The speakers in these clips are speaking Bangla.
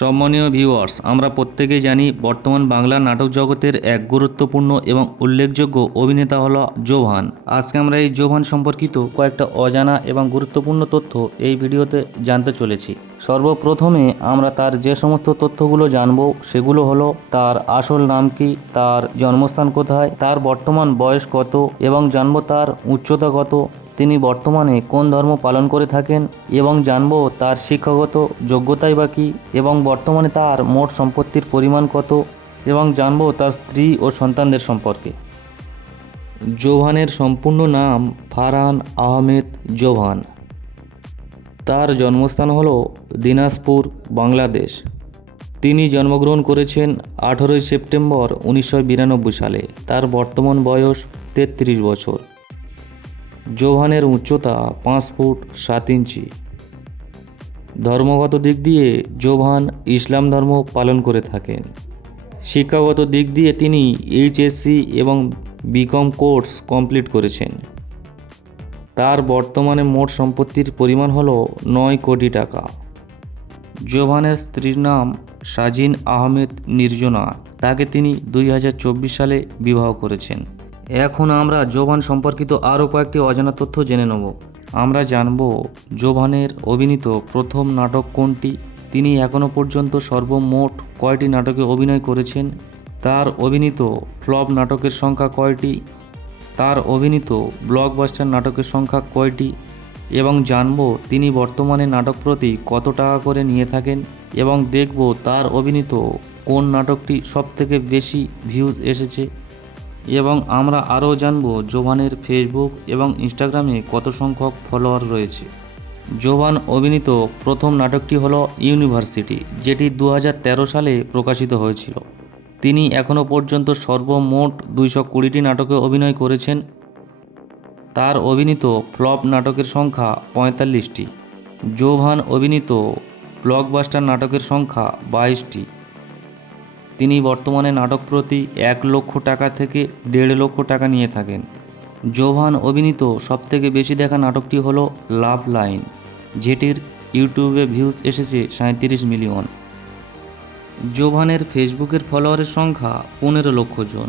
সম্মানীয় ভিউয়ার্স, আমরা প্রত্যেকেই জানি বর্তমান বাংলা নাটক জগতের এক গুরুত্বপূর্ণ এবং উল্লেখযোগ্য অভিনেতা হলো জোভান। আজকে আমরা এই জোভান সম্পর্কিত কয়েকটা অজানা এবং গুরুত্বপূর্ণ তথ্য এই ভিডিওতে জানতে চলেছি। সর্বপ্রথমে আমরা তার যে সমস্ত তথ্যগুলো জানবো সেগুলো হলো তার আসল নাম কি, তার জন্মস্থান কোথায়, তার বর্তমান বয়স কত এবং জানবো তার উচ্চতা কত, তিনি বর্তমানে কোন ধর্ম পালন করে থাকেন এবং জানবো তার শিক্ষাগত যোগ্যতাই বা কী এবং বর্তমানে তার মোট সম্পত্তির পরিমাণ কত এবং জানবো তার স্ত্রী ও সন্তানদের সম্পর্কে। জোভানের সম্পূর্ণ নাম ফারহান আহমেদ জোভান। তার জন্মস্থান হলো দিনাজপুর, বাংলাদেশ। তিনি জন্মগ্রহণ করেছেন 18 সেপ্টেম্বর 1992 সালে। তার বর্তমান বয়স 33 বছর। জোভানের উচ্চতা 5 ফুট 7 ইঞ্চি। ধর্মগত দিক দিয়ে জোভান ইসলাম ধর্ম পালন করে থাকেন। শিক্ষাগত দিক দিয়ে তিনি এইচএসসি এবং বিকম কোর্স কমপ্লিট করেছেন। তার বর্তমানে মোট সম্পত্তির পরিমাণ হলো 9 কোটি টাকা। জোভানের স্ত্রীর নাম শাজিন আহমেদ নির্জনা। তাকে তিনি 2024 সালে বিবাহ করেছেন। এখন আমরা জোভান সম্পর্কিত আরও কয়েকটি অজানা তথ্য জেনে নেব। আমরা জানব জোভানের অভিনীত প্রথম নাটক কোনটি, তিনি এখনও পর্যন্ত সর্বমোট কয়টি নাটকে অভিনয় করেছেন, তার অভিনীত ফ্লপ নাটকের সংখ্যা কয়টি, তার অভিনীত ব্লকবাস্টার নাটকের সংখ্যা কয়টি এবং জানব তিনি বর্তমানে নাটক প্রতি কত টাকা করে নিয়ে থাকেন এবং দেখব তার অভিনীত কোন নাটকটি সবথেকে বেশি ভিউজ এসেছে এবং আমরা আরও জানব জোভানের ফেসবুক এবং ইনস্টাগ্রামে কত সংখ্যক ফলোয়ার রয়েছে। জোভান অভিনীত প্রথম নাটকটি হলো ইউনিভার্সিটি, যেটি 2013 সালে প্রকাশিত হয়েছিল। তিনি এখনও পর্যন্ত সর্বমোট 220টি নাটকে অভিনয় করেছেন। তার অভিনীত ফ্লপ নাটকের সংখ্যা 45টি। জোভান অভিনীত ব্লকবাস্টার নাটকের সংখ্যা 22টি। তিনি বর্তমানে নাটক প্রতি 1 লক্ষ টাকা থেকে 1.5 লক্ষ টাকা নিয়ে থাকেন। জোভান অভিনীত সবথেকে বেশি দেখা নাটকটি হলো লাভ লাইন, যেটির ইউটিউবে ভিউজ এসেছে 37 মিলিয়ন। জোভানের ফেসবুকের ফলোয়ারের সংখ্যা 15 লক্ষ জন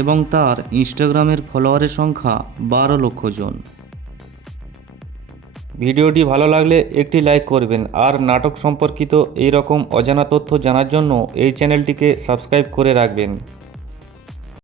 এবং তার ইনস্টাগ্রামের ফলোয়ারের সংখ্যা 12 লক্ষ জন। ভিডিওটি ভালো লাগলে একটি লাইক করবেন আর নাটক সম্পর্কিত এই রকম অজানা তথ্য জানার জন্য এই চ্যানেলটিকে সাবস্ক্রাইব করে রাখবেন।